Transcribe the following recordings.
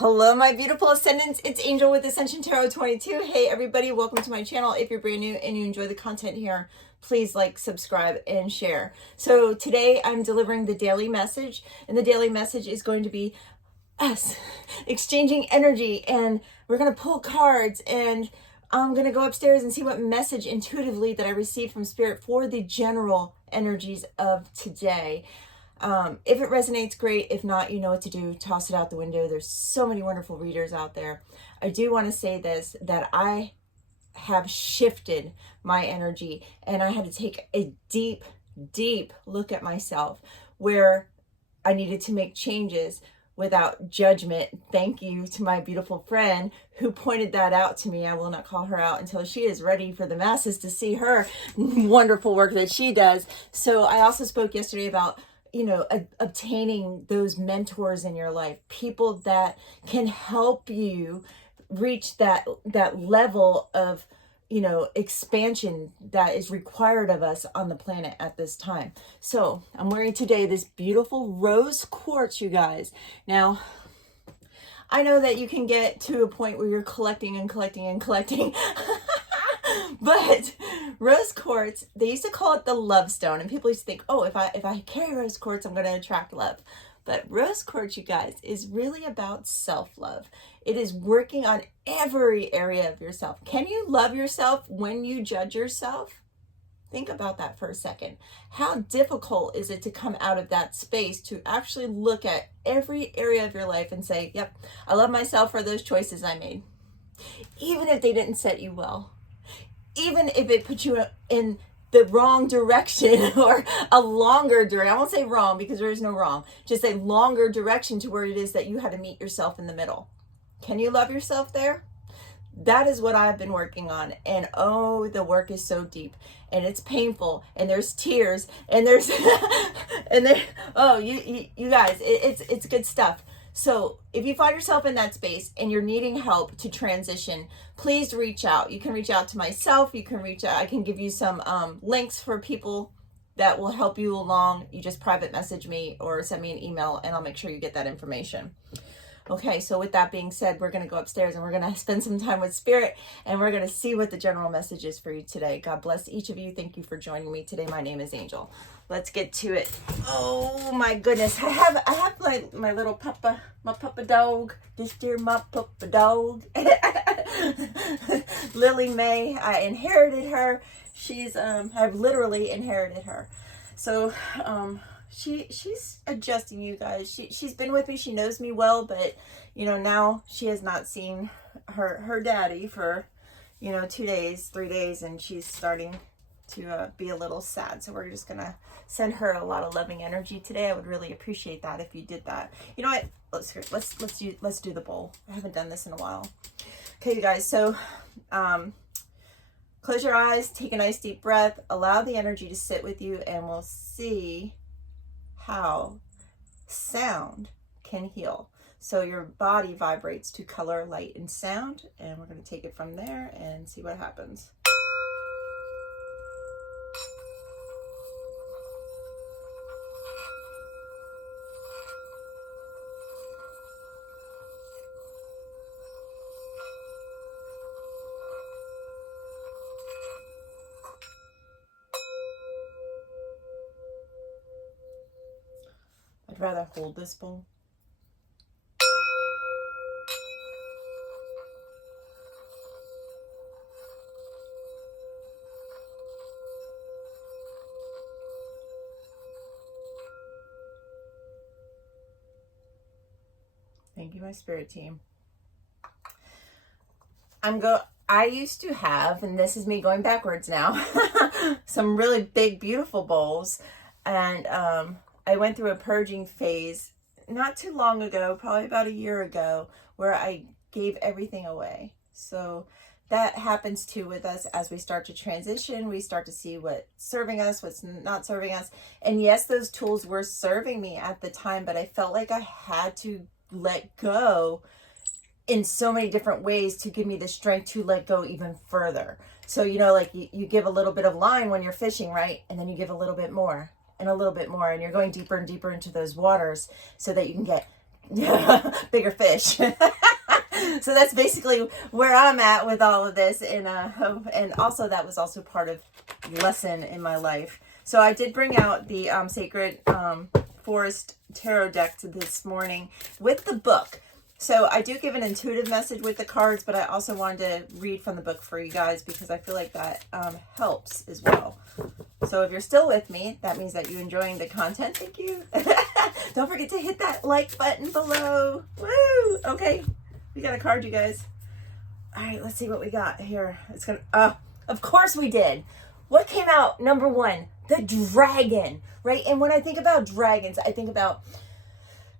Hello, my beautiful Ascendants. It's Angel with AscensionTarot22. Hey, everybody. Welcome to my channel. If you're brand new and you enjoy the content here, please like, subscribe, and share. So today I'm delivering the daily message, and the daily message is going to be us exchanging energy, and we're going to pull cards, and I'm going to go upstairs and see what message intuitively that I received from Spirit for the general energies of today. If it resonates, great. If not, you know what to do. Toss it out the window. There's so many wonderful readers out there. I do want to say this, that I have shifted my energy, and I had to take a deep, deep look at myself where I needed to make changes without judgment. Thank you to my beautiful friend who pointed that out to me. I will not call her out until she is ready for the masses to see her wonderful work that she does. So I also spoke yesterday about obtaining those mentors in your life, people that can help you reach that level of, expansion that is required of us on the planet at this time. So I'm wearing today this beautiful rose quartz, you guys. Now, I know that you can get to a point where you're collecting and collecting and collecting. But rose quartz, they used to call it the love stone, and people used to think, oh, if I carry rose quartz, I'm going to attract love. But rose quartz, you guys, is really about self-love. It is working on every area of yourself. Can you love yourself when you judge yourself? Think about that for a second. How difficult is it to come out of that space to actually look at every area of your life and say, yep, I love myself for those choices I made, even if they didn't set you well. Even if it puts you in the wrong direction or a longer direction, I won't say wrong because there is no wrong, just a longer direction to where it is that you had to meet yourself in the middle. Can you love yourself there? That is what I've been working on. And oh, the work is so deep and it's painful and there's tears and there's, and there, oh, you guys, it's good stuff. So if you find yourself in that space and you're needing help to transition, please reach out. You can reach out to myself. You can reach out. I can give you some links for people that will help you along. You just private message me or send me an email and I'll make sure you get that information. Okay, so with that being said, we're going to go upstairs and we're going to spend some time with Spirit and we're going to see what the general message is for you today. God bless each of you. Thank you for joining me today. My name is Angel. Let's get to it. Oh my goodness. I have my little puppa, my puppa dog. This dear my puppa dog. Lily Mae. I inherited her. I've literally inherited her. So, she's adjusting, you guys. She's been with me. She knows me well, but now she has not seen her daddy for 2 days, 3 days, and she's starting to be a little sad. So we're just gonna send her a lot of loving energy today. I would really appreciate that if you did that. You know what? Let's do the bowl. I haven't done this in a while. Okay, you guys. So close your eyes, take a nice deep breath, allow the energy to sit with you, and we'll see how sound can heal. So your body vibrates to color, light, and sound, and we're going to take it from there and see what happens. I'd rather hold this bowl. Thank you, my spirit team. I used to have, and this is me going backwards now, some really big, beautiful bowls, and I went through a purging phase not too long ago, probably about a year ago, where I gave everything away. So that happens too with us as we start to transition. We start to see what's serving us, what's not serving us. And yes, those tools were serving me at the time, but I felt like I had to let go in so many different ways to give me the strength to let go even further. So, like you give a little bit of line when you're fishing, right? And then you give a little bit more and a little bit more, and you're going deeper and deeper into those waters so that you can get bigger fish. So that's basically where I'm at with all of this. And also that was also part of lesson in my life. So I did bring out the Sacred Forest Tarot deck this morning with the book. So I do give an intuitive message with the cards, but I also wanted to read from the book for you guys because I feel like that helps as well. So if you're still with me, that means that you're enjoying the content. Thank you. Don't forget to hit that like button below. Woo! Okay, we got a card, you guys. All right, let's see what we got here. It's gonna. Of course we did. What came out number one? The dragon, right? And when I think about dragons, I think about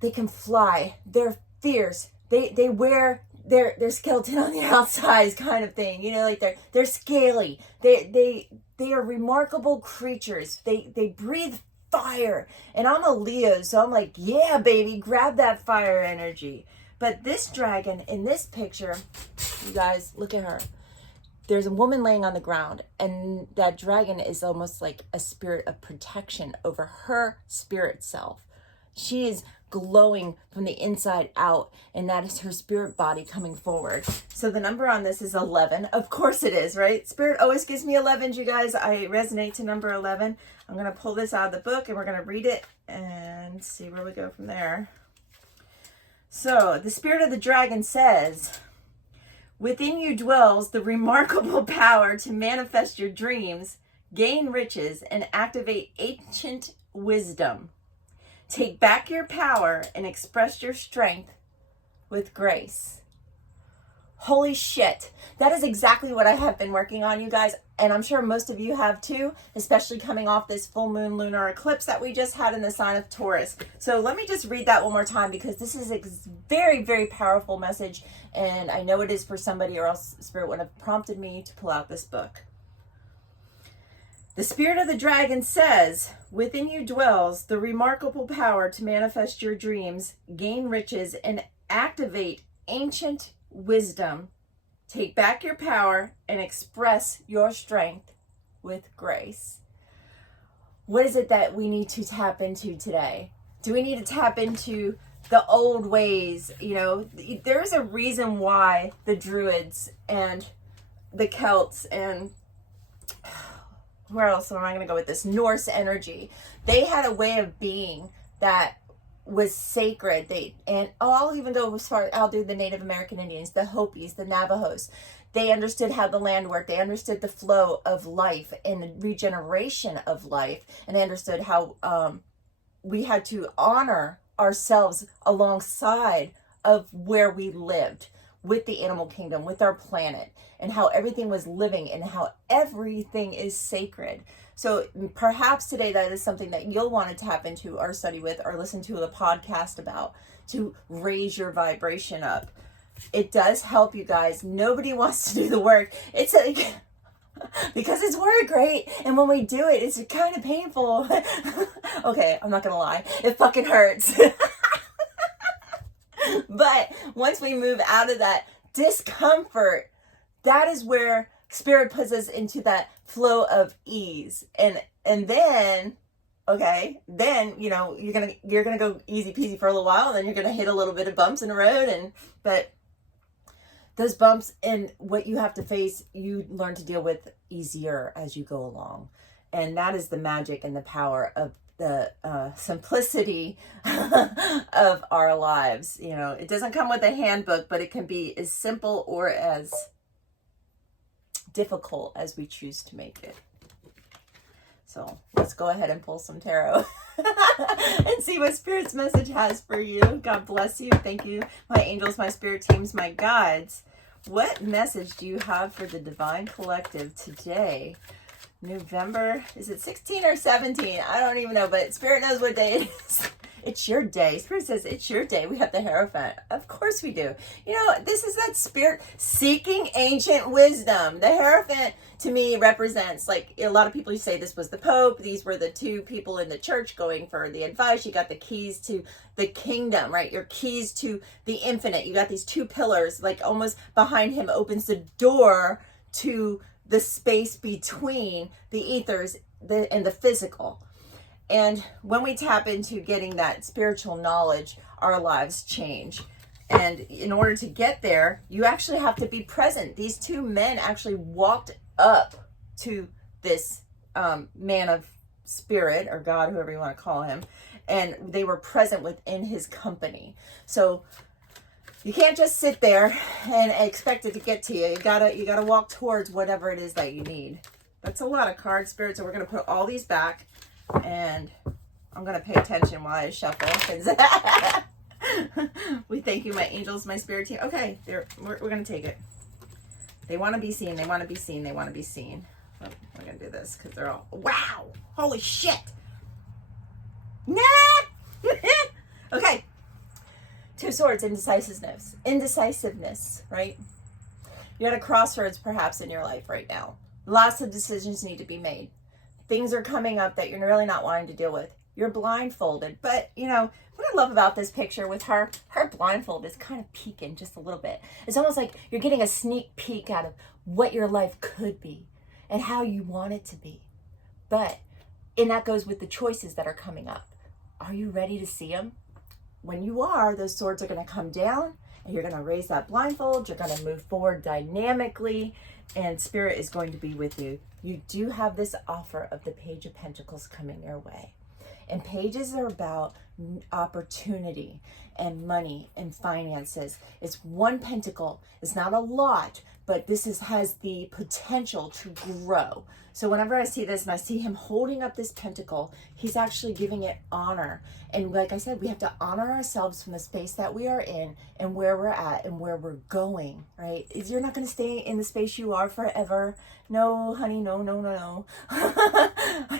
they can fly. They're fierce. They wear their skeleton on the outside kind of thing. You know, like they're scaly. They are remarkable creatures. They breathe fire. And I'm a Leo, so I'm like, yeah, baby, grab that fire energy. But this dragon in this picture, you guys, look at her. There's a woman laying on the ground, and that dragon is almost like a spirit of protection over her spirit self. She is glowing from the inside out, and that is her spirit body coming forward. So the number on this is 11. Of course it is, right? Spirit always gives me 11s, you guys. I resonate to number 11. I'm going to pull this out of the book, and we're going to read it and see where we go from there. So the spirit of the dragon says, within you dwells the remarkable power to manifest your dreams, gain riches, and activate ancient wisdom. Take back your power and express your strength with grace. Holy shit. That is exactly what I have been working on, you guys. And I'm sure most of you have too, especially coming off this full moon lunar eclipse that we just had in the sign of Taurus. So let me just read that one more time because this is a very, very powerful message. And I know it is for somebody, or else Spirit would have prompted me to pull out this book. The spirit of the dragon says, within you dwells the remarkable power to manifest your dreams, gain riches, and activate ancient wisdom. Take back your power and express your strength with grace. What is it that we need to tap into today? Do we need to tap into the old ways? You know, there's a reason why the Druids and the Celts and where else am I going to go with this? Norse energy. They had a way of being that was sacred. I'll even go as far, I'll do the Native American Indians, the Hopis, the Navajos. They understood how the land worked. They understood the flow of life and regeneration of life. And they understood how we had to honor ourselves alongside of where we lived with the animal kingdom, with our planet, and how everything was living and how everything is sacred. So perhaps today that is something that you'll want to tap into or study with or listen to a podcast about to raise your vibration up. It does help, you guys. Nobody wants to do the work. It's like, because it's work, right? And when we do it, it's kind of painful. Okay, I'm not gonna lie. It fucking hurts. But once we move out of that discomfort, that is where Spirit puts us into that flow of ease. And then, okay, then, you know, you're gonna go easy peasy for a little while, and then you're gonna hit a little bit of bumps in the road, but those bumps and what you have to face, you learn to deal with easier as you go along. And that is the magic and the power of the simplicity of our lives. You know, it doesn't come with a handbook, but it can be as simple or as difficult as we choose to make it. So let's go ahead and pull some tarot and see what Spirit's message has for you. God bless you. Thank you, my angels, my spirit teams, my guides. What message do you have for the Divine Collective today? November, is it 16 or 17? I don't even know, but Spirit knows what day it is. It's your day. Spirit says it's your day. We have the Hierophant. Of course we do. You know, this is that Spirit seeking ancient wisdom. The Hierophant to me represents, like, a lot of people say this was the Pope. These were the two people in the church going for the advice. You got the keys to the kingdom, right? Your keys to the infinite. You got these two pillars, like almost behind him opens the door to the space between the ethers and the physical. And when we tap into getting that spiritual knowledge, our lives change. And in order to get there, you actually have to be present. These two men actually walked up to this man of spirit, or God, whoever you want to call him, and they were present within his company. So you can't just sit there and expect it to get to you. You gotta walk towards whatever it is that you need. That's a lot of cards, Spirit. So we're gonna put all these back, and I'm gonna pay attention while I shuffle. We thank you, my angels, my spirit team. Okay, we're gonna take it. They want to be seen. They want to be seen. They want to be seen. Oh, we're gonna do this because they're all, wow, holy shit. Nah. Okay. Two Swords, indecisiveness, right? You're at a crossroads perhaps in your life right now. Lots of decisions need to be made. Things are coming up that you're really not wanting to deal with. You're blindfolded, but you know, what I love about this picture with her blindfold is kind of peeking just a little bit. It's almost like you're getting a sneak peek out of what your life could be and how you want it to be. And that goes with the choices that are coming up. Are you ready to see them? When you are, those swords are going to come down and you're going to raise that blindfold. You're going to move forward dynamically, and Spirit is going to be with you. You do have this offer of the Page of Pentacles coming your way. And pages are about opportunity and money and finances. It's one pentacle. It's not a lot, but this has the potential to grow. So whenever I see this and I see him holding up this pentacle, he's actually giving it honor. And like I said, we have to honor ourselves from the space that we are in and where we're at and where we're going, right? You're not going to stay in the space you are forever. No, honey, no.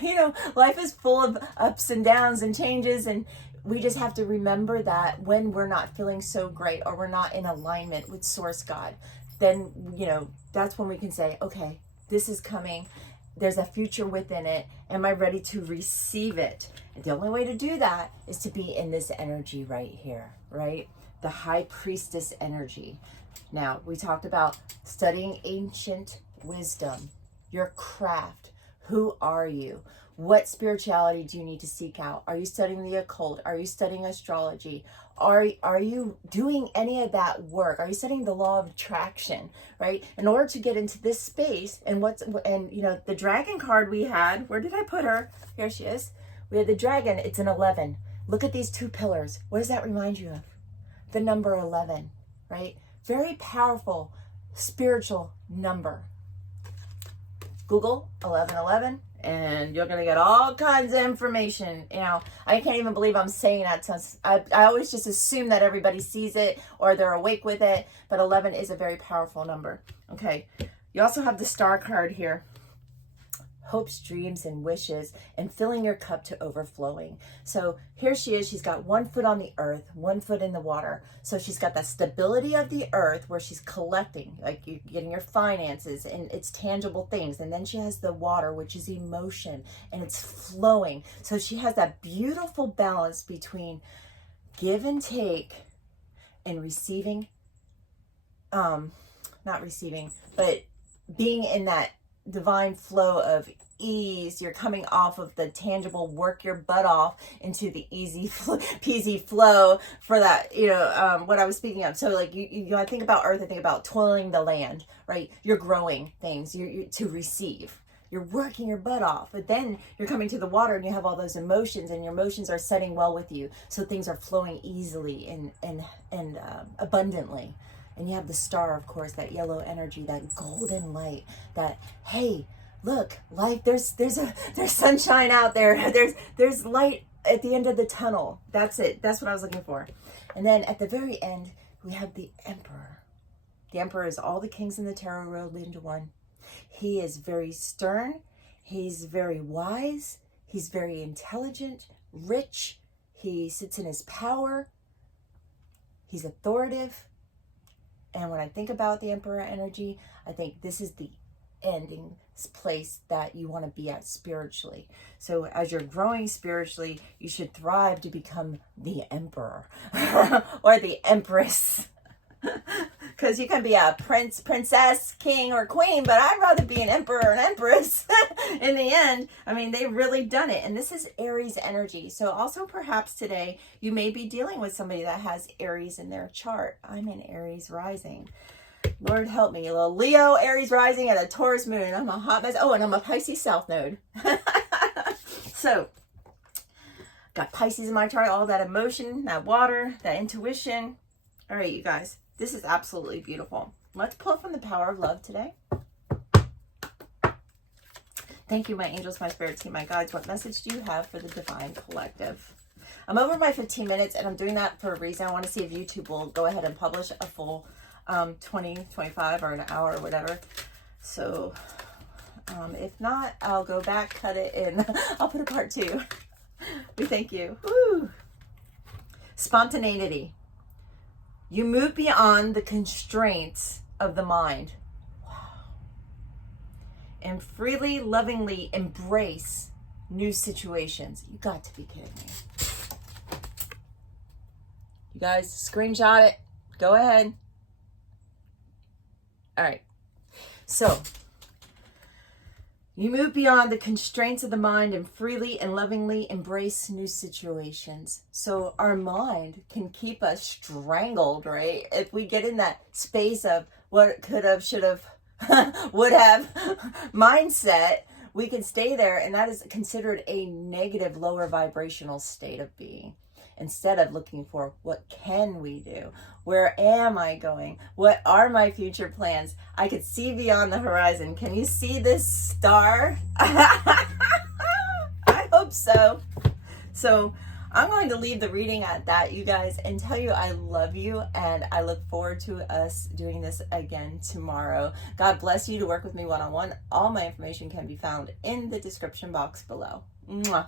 You know, life is full of ups and downs and changes, and we just have to remember that when we're not feeling so great or we're not in alignment with Source God, then, you know, that's when we can say, okay, this is coming. There's a future within it. Am I ready to receive it? And the only way to do that is to be in this energy right here, right? The High Priestess energy. Now, we talked about studying ancient wisdom, your craft. Who are you? What spirituality do you need to seek out? Are you studying the occult? Are you studying astrology? Are you doing any of that work? Are you studying the law of attraction, right? In order to get into this space, and you know, the dragon card we had, where did I put her? Here she is. We had the dragon, it's an 11. Look at these two pillars. What does that remind you of? The number 11, right? Very powerful spiritual number. Google 1111 and you're gonna get all kinds of information. You know, I can't even believe I'm saying that. I always just assume that everybody sees it or they're awake with it, but 11 is a very powerful number. Okay, you also have the star card here. Hopes, dreams, and wishes, and filling your cup to overflowing. So here she is. She's got 1 foot on the earth, 1 foot in the water. So she's got that stability of the earth where she's collecting, like you're getting your finances and it's tangible things. And then she has the water, which is emotion, and it's flowing. So she has that beautiful balance between give and take and receiving, not receiving, but being in that divine flow of ease. You're coming off of the tangible work your butt off into the easy peasy flow for that, you know, what I was speaking of. So like you know, I think about earth, I think about toiling the land, right? You're growing things you to receive. You're working your butt off, but then you're coming to the water and you have all those emotions, and your emotions are setting well with you. So things are flowing easily and abundantly. And you have the star, of course, that yellow energy, that golden light, that, hey, look, life, there's sunshine out there. There's light at the end of the tunnel. That's it. That's what I was looking for. And then at the very end, we have the Emperor. The Emperor is all the kings in the tarot rolled into one. He is very stern. He's very wise. He's very intelligent, rich. He sits in his power. He's authoritative. And when I think about the Emperor energy, I think this is the ending place that you want to be at spiritually. So as you're growing spiritually, you should thrive to become the Emperor or the Empress. Because you can be a prince, princess, king, or queen, but I'd rather be an emperor or an empress in the end. I mean, they've really done it. And this is Aries energy. So also perhaps today you may be dealing with somebody that has Aries in their chart. I'm in Aries rising. Lord help me. A little Leo, Aries rising, and a Taurus moon. I'm a hot mess. Oh, and I'm a Pisces south node. So, got Pisces in my chart, all that emotion, that water, that intuition. All right, you guys. This is absolutely beautiful. Let's pull from the power of love today. Thank you, my angels, my spirit team, my guides. What message do you have for the divine collective? I'm over my 15 minutes, and I'm doing that for a reason. I want to see if YouTube will go ahead and publish a full 20, 25, or an hour or whatever. So if not, I'll go back, cut it, and I'll put a part 2. We thank you. Woo. Spontaneity. You move beyond the constraints of the mind. Wow. And freely, lovingly embrace new situations. You got to be kidding me. You guys, screenshot it. Go ahead. All right. So, you move beyond the constraints of the mind and freely and lovingly embrace new situations. So our mind can keep us strangled, right? If we get in that space of what could have, should have, would have mindset, we can stay there, and that is considered a negative, lower vibrational state of being. Instead of looking for what can we do? Where am I going? What are my future plans? I could see beyond the horizon. Can you see this star? I hope so. So I'm going to leave the reading at that, you guys, and tell you I love you, and I look forward to us doing this again tomorrow. God bless you. To work with me one-on-one, all my information can be found in the description box below. Mwah.